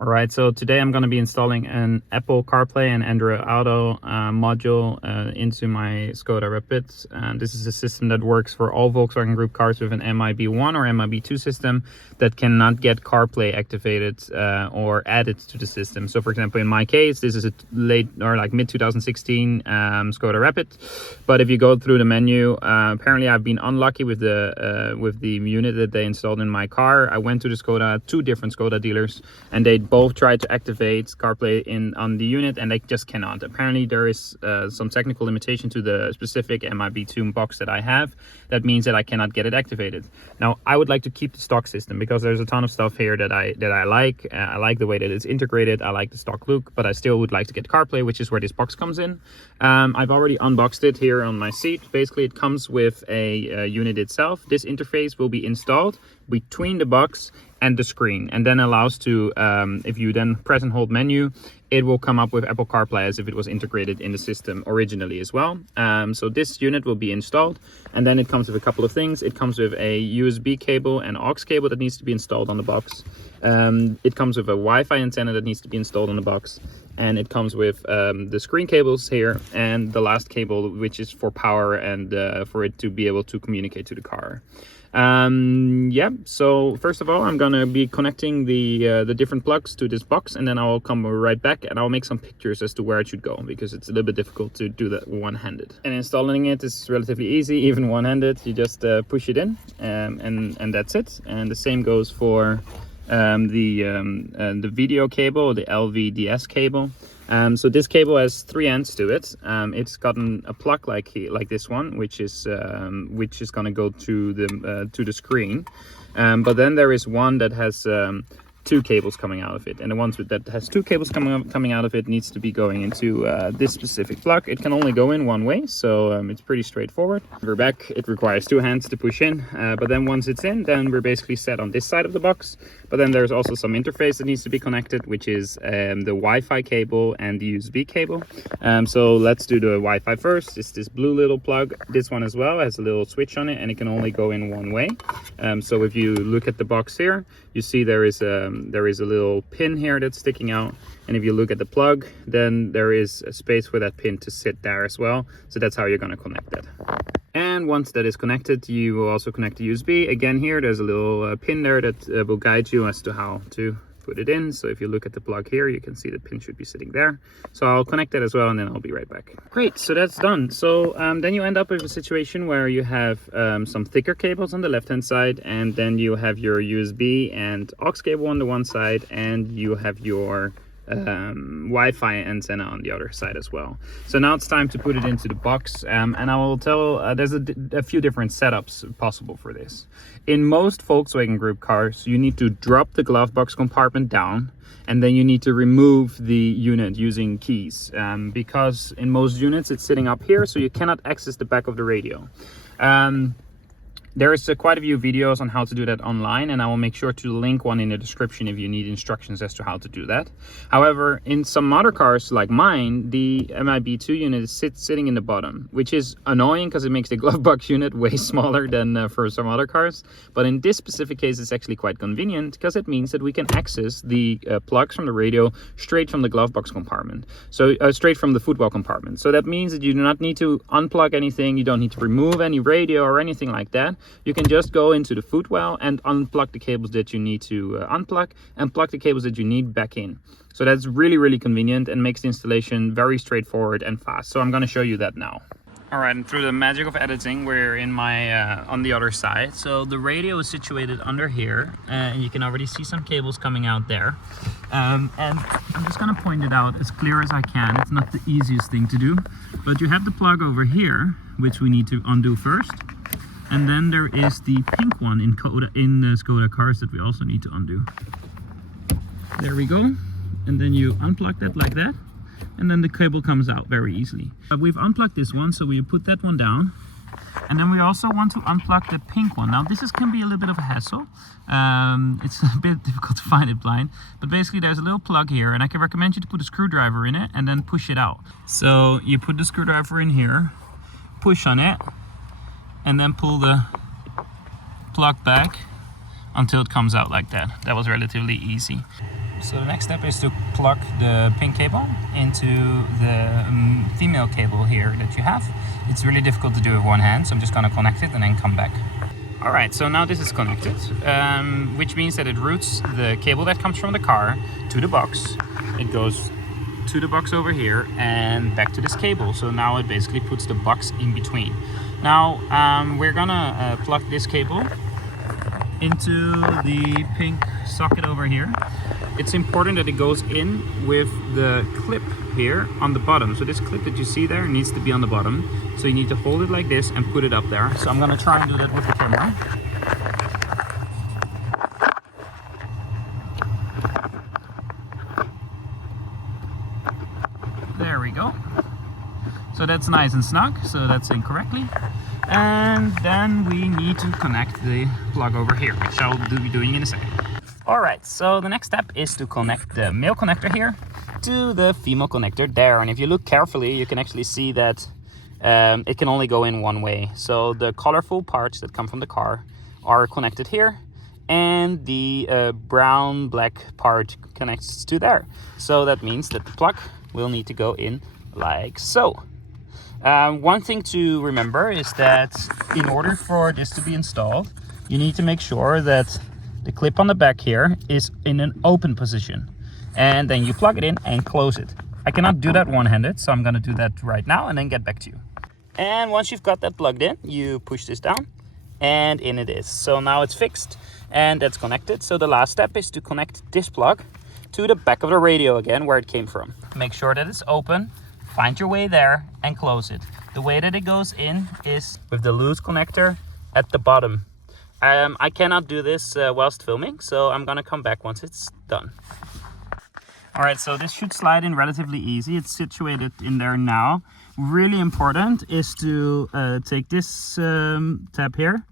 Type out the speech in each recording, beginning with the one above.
Alright, so today I'm going to be installing an Apple CarPlay and Android Auto module into my Skoda Rapid. This is a system that works for all Volkswagen Group cars with an MIB1 or MIB2 system that cannot get CarPlay activated or added to the system. So for example, in my case, this is a late or like mid 2016 Skoda Rapid. But if you go through the menu, apparently I've been unlucky with the unit that they installed in my car. I went to the two different Skoda dealers, and they both tried to activate CarPlay on the unit, and they just cannot. Apparently there is some technical limitation to the specific MIB2 box that I have. That means that I cannot get it activated. Now I would like to keep the stock system because there's a ton of stuff here that I like. I like the way that it's integrated. I like the stock look, but I still would like to get CarPlay, which is where this box comes in. I've already unboxed it here on my seat. Basically it comes with a unit itself. This interface will be installed between the box and the screen, and then allows to if you then press and hold menu, it will come up with Apple CarPlay as if it was integrated in the system originally as well. So this unit will be installed, and then it comes with a couple of things. It comes with a USB cable and aux cable that needs to be installed on the box. It comes with a Wi-Fi antenna that needs to be installed on the box, and it comes with the screen cables here and the last cable, which is for power and for it to be able to communicate to the car. Yeah, so first of all I'm gonna be connecting the different plugs to this box, and then I'll come right back and I'll make some pictures as to where it should go, because it's a little bit difficult to do that one-handed. And installing it is relatively easy, even one-handed. You just push it in, and that's it. And the same goes for the video cable, the LVDS cable. So this cable has 3 ends to it. It's gotten a plug like this one, which is going to go to the screen. But then there is one that has 2 cables coming out of it, and the ones that has 2 cables coming out of it needs to be going into this specific plug. It can only go in one way, so it's pretty straightforward. We're back. It requires 2 hands to push in, but then once it's in, then we're basically set on this side of the box. But then there's also some interface that needs to be connected, which is the Wi-Fi cable and the USB cable. So let's do the Wi-Fi first. It's this blue little plug. This one as well has a little switch on it, and it can only go in one way. So if you look at the box here, you see there is a little pin here that's sticking out, and if you look at the plug, then there is a space for that pin to sit there as well. So that's how you're going to connect that. And once that is connected, you will also connect the USB. Again, here there's a little pin there that will guide you as to how to put it in. So if you look at the plug here, you can see the pin should be sitting there. So I'll connect that as well, and then I'll be right back. Great, so that's done. So then you end up with a situation where you have some thicker cables on the left hand side, and then you have your USB and aux cable on the one side, and you have your Wi-Fi antenna on the other side as well. So now it's time to put it into the box, and I will tell there's a few different setups possible for this. In most Volkswagen Group cars, you need to drop the glove box compartment down, and then you need to remove the unit using keys, because in most units it's sitting up here, so you cannot access the back of the radio. There's quite a few videos on how to do that online, and I will make sure to link one in the description if you need instructions as to how to do that. However, in some other cars like mine, the MIB2 unit is sitting in the bottom, which is annoying because it makes the glove box unit way smaller than for some other cars. But in this specific case, it's actually quite convenient because it means that we can access the plugs from the radio straight from the glove box compartment, so straight from the footwell compartment. So that means that you do not need to unplug anything. You don't need to remove any radio or anything like that. You can just go into the footwell and unplug the cables that you need to unplug, and plug the cables that you need back in. So that's really, really convenient and makes the installation very straightforward and fast. So I'm going to show you that now. Alright, and through the magic of editing, we're in my on the other side. So the radio is situated under here, and you can already see some cables coming out there. And I'm just going to point it out as clear as I can. It's not the easiest thing to do, but you have the plug over here, which we need to undo first. And then there is the pink one in Skoda cars that we also need to undo. There we go. And then you unplug that like that, and then the cable comes out very easily. We've unplugged this one, so we put that one down. And then we also want to unplug the pink one. Now this can be a little bit of a hassle. It's a bit difficult to find it blind, but basically there's a little plug here, and I can recommend you to put a screwdriver in it and then push it out. So you put the screwdriver in here, push on it, and then pull the plug back until it comes out like that. That was relatively easy. So the next step is to plug the pink cable into the female cable here that you have. It's really difficult to do with one hand, so I'm just going to connect it and then come back. Alright, so now this is connected, which means that it routes the cable that comes from the car to the box. It goes to the box over here and back to this cable. So now it basically puts the box in between. Now we're gonna plug this cable into the pink socket over here. It's important that it goes in with the clip here on the bottom. So this clip that you see there needs to be on the bottom. So you need to hold it like this and put it up there. So I'm gonna try and do that with the camera. There we go. So that's nice and snug, so that's in correctly. And then we need to connect the plug over here, which I'll be doing in a second. Alright, so the next step is to connect the male connector here to the female connector there. And if you look carefully, you can actually see that it can only go in one way. So the colorful parts that come from the car are connected here, and the brown black part connects to there. So that means that the plug will need to go in like so. One thing to remember is that in order for this to be installed, you need to make sure that the clip on the back here is in an open position, and then you plug it in and close it. I cannot do that one-handed, so I'm going to do that right now and then get back to you. And once you've got that plugged in, you push this down and in it is. So now it's fixed and that's connected. So the last step is to connect this plug to the back of the radio again, where it came from. Make sure that it's open, find your way there and close it. The way that it goes in is with the loose connector at the bottom. I cannot do this whilst filming, so I'm gonna come back once it's done. All right, so this should slide in relatively easy. It's situated in there now. Really important is to take this tab here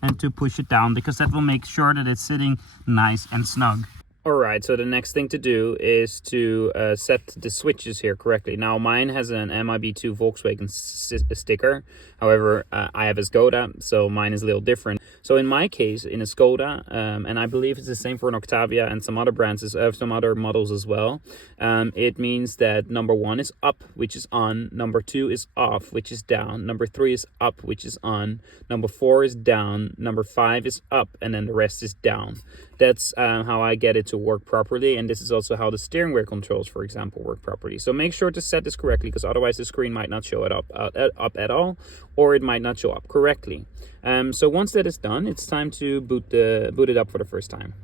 and to push it down, because that will make sure that it's sitting nice and snug. Alright, so the next thing to do is to set the switches here correctly. Now mine has an MIB2 Volkswagen sticker. However, I have a Skoda, so mine is a little different. So in my case, in a Skoda, and I believe it's the same for an Octavia and some other brands, some other models as well, it means that number 1 is up, which is on, number 2 is off, which is down, number 3 is up, which is on, number 4 is down, number 5 is up, and then the rest is down. That's how I get it to work properly, and this is also how the steering wheel controls, for example, work properly. So make sure to set this correctly, because otherwise the screen might not show it up at all, or it might not show up correctly. So once that is done, it's time to boot it up for the first time.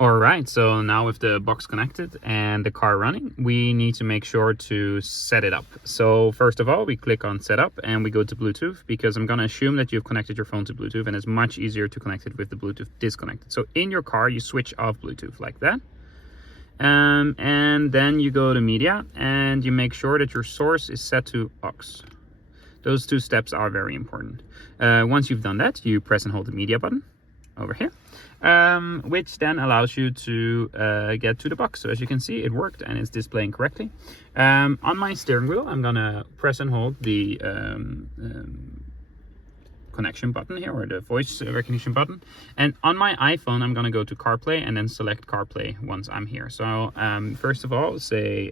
Alright, so now with the box connected and the car running, we need to make sure to set it up. So first of all, we click on setup and we go to Bluetooth, because I'm going to assume that you've connected your phone to Bluetooth, and it's much easier to connect it with the Bluetooth disconnected. So in your car, you switch off Bluetooth like that. And then you go to media and you make sure that your source is set to aux. Those two steps are very important. Once you've done that, you press and hold the media button over here, which then allows you to get to the box. So as you can see, it worked and it's displaying correctly. On my steering wheel, I'm gonna press and hold the connection button here, or the voice recognition button. And on my iPhone, I'm gonna go to CarPlay and then select CarPlay once I'm here. So first of all, say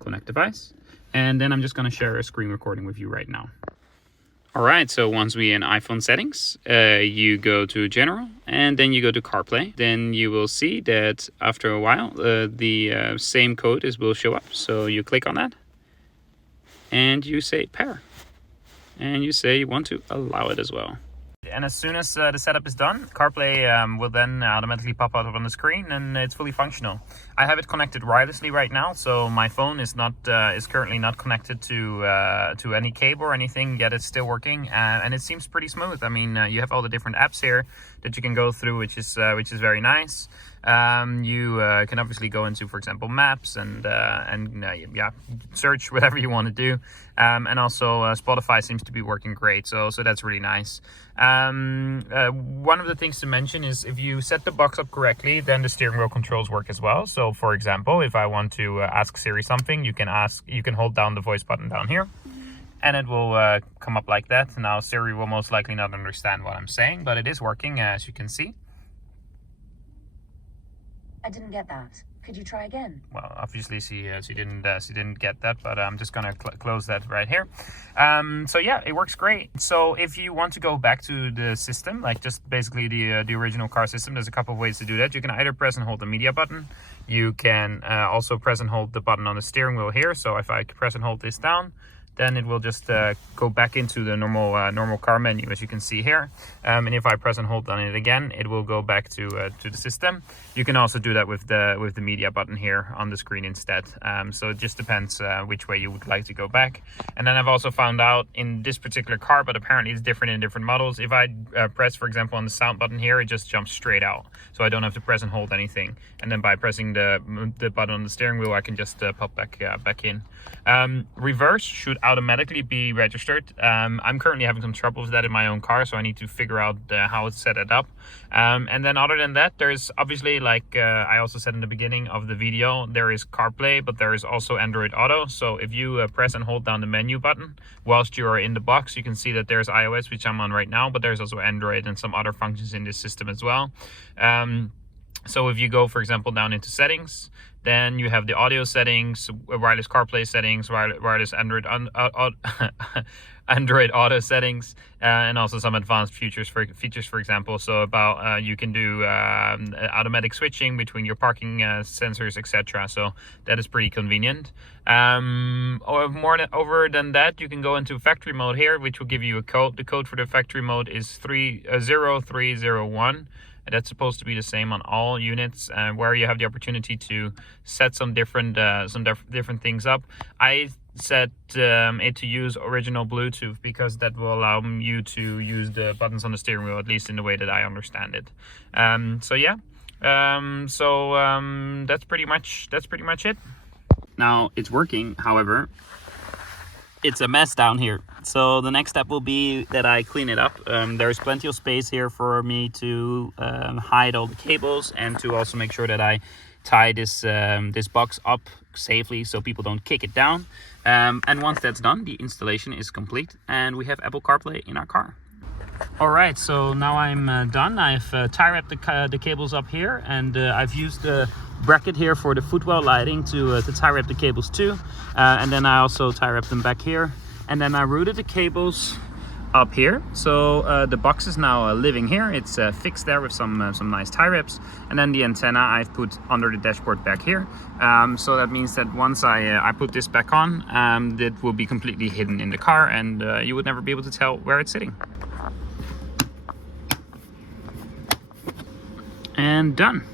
connect device, and then I'm just gonna share a screen recording with you right now. Alright, so once we're in iPhone settings, you go to General and then you go to CarPlay. Then you will see that after a while, the same code will show up. So you click on that and you say pair. And you say you want to allow it as well. And as soon as the setup is done, CarPlay will then automatically pop out on the screen and it's fully functional. I have it connected wirelessly right now, so my phone is currently not connected to any cable or anything, yet it's still working, and it seems pretty smooth. I mean, you have all the different apps here that you can go through, which is very nice. You can obviously go into, for example, maps and yeah, search whatever you want to do. And also Spotify seems to be working great, so that's really nice. One of the things to mention is if you set the box up correctly, then the steering wheel controls work as well. So for example, if I want to ask Siri something, you can hold down the voice button down here and it will come up like that. Now Siri will most likely not understand what I'm saying, but it is working, as you can see. I didn't get that. Could you try again? Well, obviously she didn't get that, but I'm just gonna close that right here. So yeah, it works great. So if you want to go back to the system, like just basically the original car system, there's a couple of ways to do that. You can either press and hold the media button. You can also press and hold the button on the steering wheel here. So if I press and hold this down, then it will just go back into the normal car menu, as you can see here. And if I press and hold on it again, it will go back to the system. You can also do that with the media button here on the screen instead. So it just depends which way you would like to go back. And then I've also found out in this particular car, but apparently it's different in different models. If I press, for example, on the sound button here, it just jumps straight out. So I don't have to press and hold anything. And then by pressing the button on the steering wheel, I can just pop back in. Reverse should automatically be registered. I'm currently having some trouble with that in my own car, so I need to figure out how to set it up. And then other than that, there's obviously, like I also said in the beginning of the video, there is CarPlay, but there is also Android Auto. So if you press and hold down the menu button whilst you are in the box, you can see that there's iOS, which I'm on right now, but there's also Android and some other functions in this system as well. So if you go, for example, down into settings, then you have the audio settings, wireless CarPlay settings, wireless Android Android Auto settings, and also some advanced features, for example. So about you can do automatic switching between your parking sensors, etc. So that is pretty convenient. Over than that, you can go into factory mode here, which will give you a code. The code for the factory mode is 0301. That's supposed to be the same on all units, where you have the opportunity to set some different things up. I set it to use original Bluetooth because that will allow you to use the buttons on the steering wheel, at least in the way that I understand it. So yeah, that's pretty much it. Now it's working, however, it's a mess down here. So the next step will be that I clean it up. There's plenty of space here for me to hide all the cables and to also make sure that I tie this box up safely so people don't kick it down. And once that's done, the installation is complete and we have Apple CarPlay in our car. All right, so now I'm done. I've tie wrapped the cables up here, and I've used the bracket here for the footwell lighting to tie wrap the cables too. And then I also tie wrapped them back here. And then I routed the cables up here. So the box is now living here. It's fixed there with some nice tie wraps. And then the antenna I've put under the dashboard back here. So that means that once I put this back on, it will be completely hidden in the car, and you would never be able to tell where it's sitting. And done.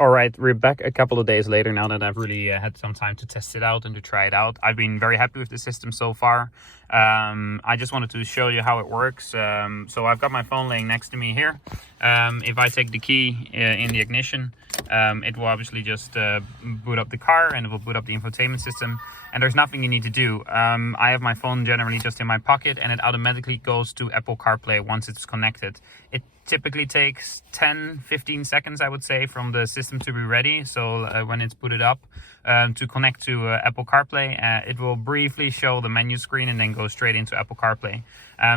All right, we're back a couple of days later now that I've really had some time to test it out and to try it out. I've been very happy with the system so far. I just wanted to show you how it works. So I've got my phone laying next to me here. If I take the key in the ignition, it will obviously just boot up the car, and it will boot up the infotainment system. And there's nothing you need to do. I have my phone generally just in my pocket, and it automatically goes to Apple CarPlay once it's connected. It typically takes 10-15 seconds, I would say, from the system to be ready. So when it's booted up to connect to Apple CarPlay, it will briefly show the menu screen and then go straight into Apple CarPlay.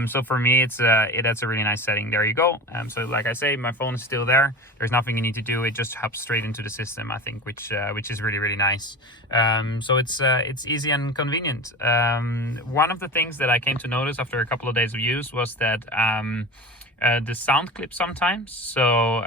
So for me, that's a really nice setting. There you go. So like I say, my phone is still there. There's nothing you need to do. It just hops straight into the system, I think, which is really, really nice. So it's easy and convenient. One of the things that I came to notice after a couple of days of use was that the sound clip sometimes. So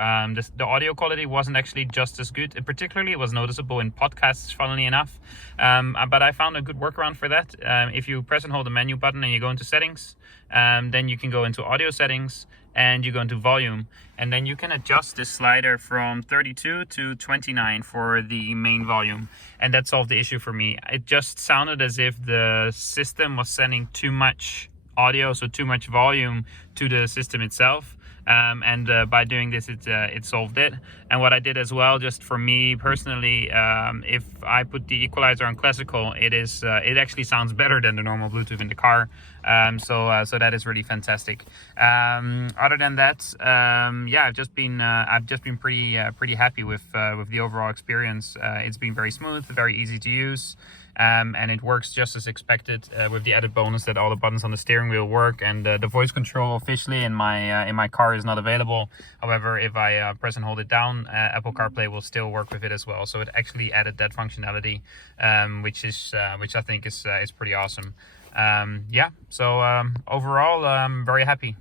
the audio quality wasn't actually just as good. Particularly, it was noticeable in podcasts, funnily enough. But I found a good workaround for that. If you press and hold the menu button and you go into settings, then you can go into audio settings and you go into volume, and then you can adjust this slider from 32 to 29 for the main volume, and that solved the issue for me. It just sounded as if the system was sending too much audio, so too much volume to the system itself. And by doing this, it solved it. And what I did as well, just for me personally, if I put the equalizer on classical, it actually sounds better than the normal Bluetooth in the car. So that is really fantastic. Other than that, yeah, I've just been pretty happy with the overall experience. It's been very smooth, very easy to use. And it works just as expected, with the added bonus that all the buttons on the steering wheel work, and the voice control officially in my car is not available. However, if I press and hold it down, Apple CarPlay will still work with it as well. So it actually added that functionality, which I think is pretty awesome. Yeah, so overall, I'm very happy.